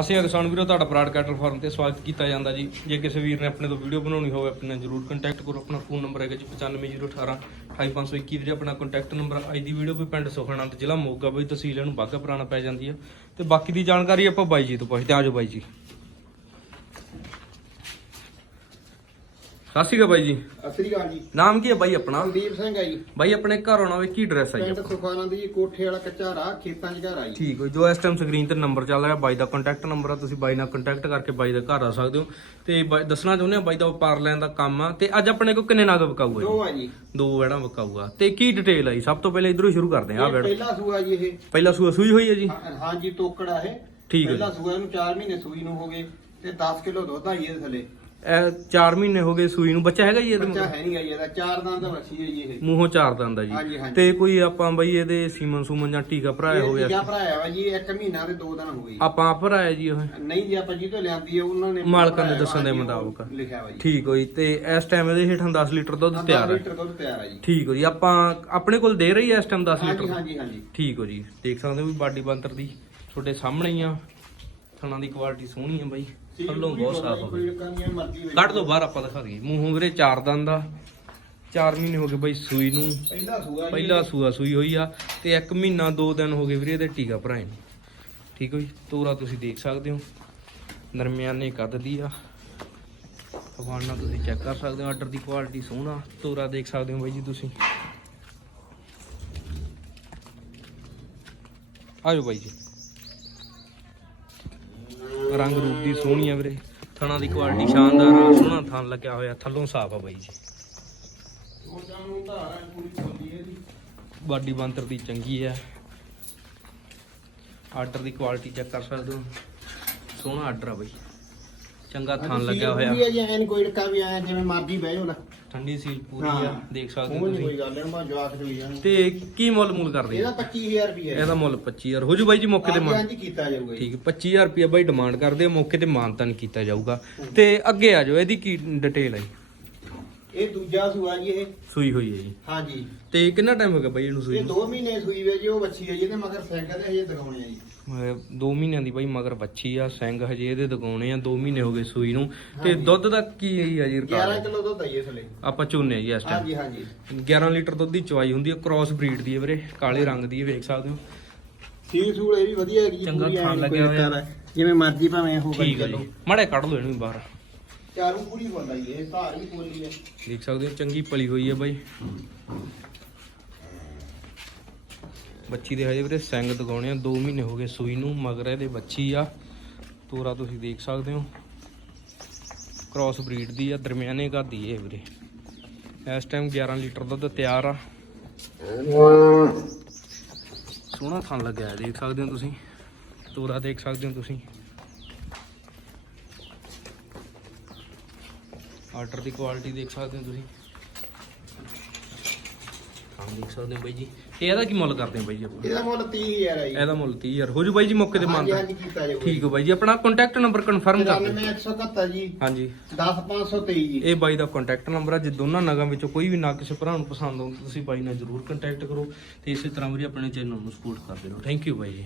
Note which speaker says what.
Speaker 1: ਅਸੀਂ ਕਿਸਾਨ ਵੀਰੋ ਤੁਹਾਡਾ ਬਰਾਡ ਕੈਟਲ ਫਾਰਮ ਤੇ ਸਵਾਗਤ ਕੀਤਾ ਜਾਂਦਾ ਜੀ। ਜੇ ਕਿਸੇ ਵੀਰ ਨੇ ਆਪਣੇ ਤੋਂ ਵੀਡੀਓ ਬਣਾਉਣੀ ਹੋਵੇ, ਆਪਣੇ ਨਾਲ ਜਰੂਰ ਕੰਟੈਕਟ ਕਰੋ। ਆਪਣਾ ਫੋਨ ਨੰਬਰ ਹੈਗਾ ਜੀ 95018 28521 ਵੀਰੇ, ਆਪਣਾ ਕੰਟੈਕਟ ਨੰਬਰ ਅੱਜ ਦੀ ਵੀਡੀਓ ਵੀ ਪਿੰਡ ਸੁਖਣੰਦ ਜ਼ਿਲ੍ਹਾ ਮੋਗਾ ਬਈ ਤਹਿਸੀਲ ਨੂੰ ਬਾਗਾ ਪੁਰਾਣਾ ਪੈ ਜਾਂਦੀ ਆ। ਤੇ ਬਾਕੀ ਦੀ ਜਾਣਕਾਰੀ ਆਪਾਂ ਬਾਈ ਜੀ ਤੋਂ ਪੁੱਛਦੇ ਹਾਂ। ਆ ਜਾਓ ਬਾਈ ਜੀ। ਸਤਿ ਸ਼੍ਰੀ ਅਕਾਲ ਬਾਈ ਜੀ।
Speaker 2: ਅਸਰੀ ਗਾਲ ਜੀ।
Speaker 1: ਨਾਮ ਕੀ ਹੈ ਬਾਈ ਆਪਣਾ?
Speaker 2: ਕੁਲਦੀਪ ਸਿੰਘ ਆ ਜੀ।
Speaker 1: ਬਾਈ ਆਪਣੇ ਘਰ ਆਉਣਾ ਵੇ ਕੀ ਡਰੈਸ ਹੈ ਜੀ
Speaker 2: ਪਿੰਡ ਸੁਖਾਨੰਦ ਜੀ ਕੋਠੇ ਵਾਲਾ ਕੱਚਾ ਰਾਹ ਖੇਤਾਂ 'ਚ ਘਰ ਆ ਜੀ।
Speaker 1: ਠੀਕ ਹੈ ਜੋ ਇਸ ਟਾਈਮ ਸਕਰੀਨ ਤੇ ਨੰਬਰ ਚੱਲ ਰਿਹਾ ਬਾਈ ਦਾ ਕੰਟੈਕਟ ਨੰਬਰ ਆ ਤੁਸੀਂ ਬਾਈ ਨਾਲ ਕੰਟੈਕਟ ਕਰਕੇ ਬਾਈ ਦੇ ਘਰ ਆ ਸਕਦੇ ਹੋ। ਤੇ ਬਾਈ- ਦੱਸਣਾ ਚਾਹੁੰਦੇ ਆ ਬਾਈ ਦਾ ਵਪਾਰ ਲੈਣ ਦਾ ਕੰਮ ਆ ਤੇ ਅੱਜ ਆਪਣੇ ਕੋਲ ਕਿੰਨੇ ਨਗ ਵਿਕਾਊਗਾ
Speaker 2: ਦੋ
Speaker 1: ਜੀ
Speaker 2: ਆ ਜੀ।
Speaker 1: ਦੋ ਵੜਾ ਵਿਕਾਊਗਾ। ਤੇ ਕੀ ਡਿਟੇਲ ਆ ਜੀ? ਸਭ ਤੋਂ ਪਹਿਲਾਂ ਇਧਰੋਂ ਸ਼ੁਰੂ ਕਰਦੇ ਆ
Speaker 2: ਇਹ ਪਹਿਲਾ ਸੂਆ ਜੀ ਇਹ।
Speaker 1: ਪਹਿਲਾ ਸੂਆ ਸੂਈ ਹੋਈ ਹੈ ਜੀ?
Speaker 2: ਹਾਂ- ਹਾਂ ਜੀ ਤੋਕੜਾ ਇਹ।
Speaker 1: ਠੀਕ ਹੈ
Speaker 2: ਪਹਿਲਾ ਸੂਆ ਇਹਨੂੰ 4 ਮਹੀਨੇ ਸੂਈ ਨੂੰ ਹੋ ਗਏ ਤੇ 10 ਕਿਲੋ ਦੁੱਧ ਆਈ ਇਹਦੇ ਥੱਲੇ।
Speaker 1: ਇਹ 4 ਮਹੀਨੇ ਹੋ ਗਏ ਸੂਈ ਨੂੰ ਬੱਚਾ ਹੈਗਾ ਜੀ ਇਹਦੇ
Speaker 2: ਬੱਚਾ
Speaker 1: ਮਗਰ?
Speaker 2: ਹੈ ਨਹੀਂ ਆ ਜੀ ਇਹਦਾ ਚਾਰ ਦਾ ਵੱਛੀ ਹੈ ਜੀ ਇਹ।
Speaker 1: ਮੂੰਹੋਂ ਚਾਰ ਦੰਦ ਆ
Speaker 2: ਹਾਂਜੀ,
Speaker 1: ਜੀ।
Speaker 2: ਹਾਂਜੀ।
Speaker 1: ਤੇ ਕੋਈ ਆਪਾਂ ਬਾਈ ਇਹਦੇ ਸੀਮਨ ਸੂਮਨ ਜਾਂ ਟੀਕਾ ਭਰਾਇਆ
Speaker 2: ਇਹ
Speaker 1: ਹੋਵੇ
Speaker 2: ਤੀਜਾ ਭਰਾਇਆ ਵਾ ਜੀ ਇੱਕ ਮਹੀਨਾ ਤੇ ਦੋ ਦਿਨ ਹੋ ਗਏ। ਜੀ।
Speaker 1: ਆਪਾਂ ਆਪ ਭਰਾਇਆ ਜੀ ਉਹ?
Speaker 2: ਨਹੀਂ ਜੀ ਆਪਾਂ ਜੀ ਤੋਂ ਲਿਆਂਦੀ ਹੈ ਉਹਨਾਂ ਨੇ
Speaker 1: ਮਾਲਕਾਂ ਦੇ ਦੱਸਣ ਦੇ
Speaker 2: ਜੀ,
Speaker 1: ਮੁਤਾਬਕ।
Speaker 2: ਲਿਖਿਆ ਵਾ ਜੀ।
Speaker 1: ਠੀਕ ਹੋਈ ਤੇ ਇਸ ਟਾਈਮ ਇਹਦੇ ਹੇਠਾਂ 10 ਲੀਟਰ ਦੁੱਧ ਤਿਆਰ ਹੈ
Speaker 2: ਲੀਟਰ ਦੁੱਧ ਤਿਆਰ ਹੈ ਜੀ।
Speaker 1: ਠੀਕ ਹੋ ਜੀ ਆਪਾਂ ਆਪਣੇ ਕੋਲ ਦੇ ਰਹੀ ਹੈ ਇਸ ਟਾਈਮ 10
Speaker 2: ਹਾਂਜੀ
Speaker 1: ਲੀਟਰ?
Speaker 2: ਹਾਂਜੀ ਹਾਂਜੀ
Speaker 1: ਠੀਕ ਹੋ ਜੀ ਦੇਖ ਸਕਦੇ ਹੋ ਵੀ ਬਾਡੀ ਬੰਤਰ ਦੀ ਤੁਹਾਡੇ ਸਾਹਮਣੇ ਹੀ ਆ। ਥਣਾ ਦੀ ਕੁਆਲਿਟੀ ਸੋਹਣੀ ਆ ਬਾਈ। ਥੱਲੋਂ ਬਹੁਤ ਸਾਫ਼
Speaker 2: ਮਰਜ਼ੀ ਵੇਖ
Speaker 1: ਕੱਢ ਦੋ ਬਾਹਰ ਆਪਾਂ ਦਿਖਾ ਦਈਏ। ਮੂੰਹੋਂ ਵੀਰੇ ਚਾਰ ਦੰਦ ਦਾ 4 ਮਹੀਨੇ ਹੋ ਗਏ ਬਾਈ ਸੂਈ ਨੂੰ।
Speaker 2: ਪਹਿਲਾ ਸੂਆ
Speaker 1: ਪਹਿਲਾ ਸੂਆ ਸੂਈ ਹੋਈ ਆ ਤੇ 1 ਮਹੀਨਾ 2 ਦਿਨ ਹੋ ਗਏ ਵੀਰੇ ਇਹਦੇ ਟੀਕਾ ਭਰਾਏ ਨੂੰ। ਠੀਕ ਹੋ ਜੀ? ਤੋਰਾ ਤੁਸੀਂ ਦੇਖ ਸਕਦੇ ਹੋ। ਦਰਮਿਆਨੇ ਕੱਦ ਦੀ ਆ। ਹਵਾਨਾ ਤੁਸੀਂ ਚੈੱਕ ਕਰ ਸਕਦੇ ਹੋ। ਆਰਡਰ ਦੀ ਕੁਆਲਿਟੀ ਸੋਹਣਾ। ਤੋਰਾ ਦੇਖ ਸਕਦੇ ਹੋ ਬਾਈ ਜੀ ਤੁਸੀਂ। ਆਜੋ ਬਾਈ ਜੀ। ਰੰਗ ਰੂਪ ਦੀ ਸੋਹਣੀ ਆ ਵੀਰੇ। ਥਣਾ ਦੀ ਕੁਆਲਿਟੀ ਸ਼ਾਨਦਾਰ ਆ, ਸੋਹਣਾ ਥਣ ਲੱਗਿਆ ਹੋਇਆ, ਥੱਲੋਂ ਸਾਫ਼ ਆ ਬਾਈ ਜੀ। ਬਾਡੀ ਬੰਤਰ ਦੀ ਚੰਗੀ ਹੈ ਆਰਡਰ ਦੀ ਕੁਆਲਿਟੀ ਚੈੱਕ ਕਰ ਸਕਦੇ ਹੋ। ਸੋਹਣਾ ਆਰਡਰ ਆ ਬਾਈ। ਚੰਗਾ ਥਣ ਲੱਗਿਆ ਹੋਇਆ।
Speaker 2: ਹੈ ਜੀ ਐਨ ਕੋਈ ਰਕਾ ਵੀ ਆਇਆ ਜਿਵੇਂ ਮਰਜ਼ੀ ਬਹਿ ਜਾਓ ਨਾ।
Speaker 1: ਠੰਡੀ ਸੀਲ ਪੂਰੀ ਆ ਦੇਖ ਸਕਦੇ ਹੋ
Speaker 2: ਉਹ ਨਹੀਂ ਕੋਈ
Speaker 1: ਤੁਸੀਂ
Speaker 2: ਗੱਲ ਨਹੀਂ ਮੈਂ ਜਵਾਕ ਜੋਈ ਜਾਣ।
Speaker 1: ਤੇ ਕੀ ਮੁੱਲ ਮੁੱਲ ਕਰਦੇ
Speaker 2: ਇਹਦਾ
Speaker 1: ਆ
Speaker 2: 25000 ਰੁਪਏ
Speaker 1: ਇਹਦਾ ਮੁੱਲ 25000 ਹੋ ਜੂ ਬਾਈ ਜੀ ਮੌਕੇ ਤੇ ਮਾਨ।
Speaker 2: ਹਾਂਜੀ ਕੀਤਾ ਜਾਊਗਾ ਜੀ।
Speaker 1: ਠੀਕ 25000 ਰੁਪਏ ਬਾਈ ਡਿਮਾਂਡ ਕਰਦੇ ਆ ਮੌਕੇ ਤੇ ਮਾਨਤਨ ਕੀਤਾ ਜਾਊਗਾ। ਤੇ ਅੱਗੇ ਆ ਜਾਓ ਇਹਦੀ ਕੀ ਡਿਟੇਲ ਹੈ?
Speaker 2: ਇਹ ਦੂਜਾ ਸੂਆ ਜੀ ਇਹ।
Speaker 1: ਸੂਈ ਹੋਈ ਹੈ ਜੀ।
Speaker 2: ਹਾਂਜੀ।
Speaker 1: ਤੇ ਕਿੰਨਾ ਟਾਈਮ ਹੋ ਗਿਆ ਬਾਈ ਇਹਨੂੰ ਸੂਈ
Speaker 2: ਇਹ
Speaker 1: ਨੂੰ?
Speaker 2: 2 ਮਹੀਨੇ ਸੂਈ ਵੇ ਜੀ ਉਹ ਬੱਚੀ ਹੈ ਜਿਹਦੇ ਮਗਰ ਸੈਂਕਲ ਤੇ ਹਜੇ ਦਿਖਾਉਣੇ ਆ ਜੀ।
Speaker 1: 2 ਮਹੀਨਿਆਂ ਦੀ ਬਾਈ ਮਗਰ ਬੱਚੀ ਆ ਸਿੰਘ ਹਜੇ ਇਹਦੇ ਦਗਾਉਣੇ ਆ 2 ਮਹੀਨੇ ਹੋ ਗਏ ਸੂਈ ਨੂੰ। ਤੇ ਦੁੱਧ ਦਾ ਕੀ ਆ ਜੀ
Speaker 2: 11
Speaker 1: ਰਿਕਾਰਡ?
Speaker 2: ਕਿਲੋ ਦੁੱਧ ਆਈ ਥਲੇ
Speaker 1: ਆਪਾਂ ਚੁੰਨੇ ਜੀ ਇਸ ਟਾਈਮ
Speaker 2: ਹਾਂਜੀ ਹਾਂਜੀ।
Speaker 1: 11 ਲੀਟਰ ਦੁੱਧ ਦੀ ਚਵਾਈ ਹੁੰਦੀ ਹੈ ਕ੍ਰਾਸ ਬਰੀਡ ਦੀ ਹੈ ਵੀਰੇ ਕਾਲੇ ਰੰਗ ਦੀ ਹੈ ਵੇਖ ਸਕਦੇ ਹੋ।
Speaker 2: ਸੀਲ ਸੂਲ ਇਹ ਵੀ ਵਧੀਆ ਹੈਗੀ ਜੀ
Speaker 1: ਚੰਗਾ ਖਾਣ ਲੱਗਿਆ ਹੋਇਆ।
Speaker 2: ਦਾ। ਜਿਵੇਂ ਮਰਜ਼ੀ ਭਾਵੇਂ ਉਹ
Speaker 1: ਠੀਕ ਹੈ ਜੀ। ਮੜੇ ਕੱਢ ਲਓ ਇਹਨੂੰ ਵੀ ਬਾਹਰ।
Speaker 2: ਚਾਰੂ ਪੂਰੀ ਬੋਲਦਾ ਜੀ ਇਹ, ਧਾਰ ਵੀ ਪੋਲੀ ਹੈ।
Speaker 1: ਦੇਖ ਸਕਦੇ ਹੋ, ਚੰਗੀ ਪਲੀ ਹੋਈ ਹੈ ਬਾਈ। ਬੱਚੀ ਦੇ ਹਜੇ ਵੀਰੇ ਸਿੰਘ ਦਗਾਉਣੇ ਆ 2 ਮਹੀਨੇ ਹੋ ਗਏ ਸੂਈ ਨੂੰ, ਮਗਰ ਇਹਦੇ ਬੱਚੀ ਆ। ਤੋਰਾ ਤੁਸੀਂ ਦੇਖ ਸਕਦੇ ਹੋ। ਕ੍ਰਾਸ ਬਰੀਡ ਦੀ ਆ, ਦਰਮਿਆਨੇ ਘਰ ਦੀ ਇਹ ਵੀਰੇ। ਇਸ ਟਾਈਮ 11 ਲੀਟਰ ਦੁੱਧ ਤਿਆਰ ਆ। ਸੋਹਣਾ ਖਾਣ ਲੱਗਿਆ, ਦੇਖ ਸਕਦੇ ਹੋ ਤੁਸੀਂ। ਤੋਰਾ ਦੇਖ ਸਕਦੇ ਹੋ ਤੁਸੀਂ। ਆਰਡਰ ਦੀ ਕੁਆਲਿਟੀ ਦੇਖ ਸਕਦੇ ਹੋ ਤੁਸੀਂ। ਹਾਂ ਦੇਖ ਸਕਦੇ ਹੋ ਬਾਈ ਜੀ। ਤੇ ਇਹਦਾ ਕੀ ਮੁੱਲ ਕਰਦੇ ਹੋ ਬਾਈ ਜੀ ਆਪਾਂ?
Speaker 2: ਇਹਦਾ ਮੁੱਲ 30000 ਹੈ ਜੀ।
Speaker 1: ਇਹਦਾ ਮੁੱਲ 30000 ਹੋ ਜੂ ਬਾਈ ਜੀ ਮੌਕੇ ਤੇ ਮੰਨਦਾ
Speaker 2: ਹਾਂਜੀ ਕੀਤਾ ਜਾਊਗਾ
Speaker 1: ਠੀਕ ਹੈ ਬਾਈ ਜੀ। ਆਪਣਾ ਕੰਟੈਕਟ ਨੰਬਰ ਕਨਫਰਮ ਕਰ ਦਿਓ।
Speaker 2: 99171 ਜੀ।
Speaker 1: ਹਾਂਜੀ।
Speaker 2: 10523 ਜੀ।
Speaker 1: ਇਹ ਬਾਈ ਦਾ ਕੰਟੈਕਟ ਨੰਬਰ ਹੈ ਜੇ ਦੋਨਾਂ ਨਗਾਂ ਵਿੱਚੋਂ ਕੋਈ ਵੀ ਨਾ ਕਿਸੇ ਭਰਾ ਨੂੰ ਪਸੰਦ ਆਉਂਦਾ ਤੁਸੀਂ ਬਾਈ ਨਾਲ ਜਰੂਰ ਕੰਟੈਕਟ ਕਰੋ। ਤੇ ਇਸੇ ਤਰ੍ਹਾਂ ਵੀ ਆਪਣੇ ਚੈਨਲ ਨੂੰ ਸਪੋਰਟ ਕਰਦੇ ਰਹੋ ਥੈਂਕ ਯੂ ਬਾਈ ਜੀ।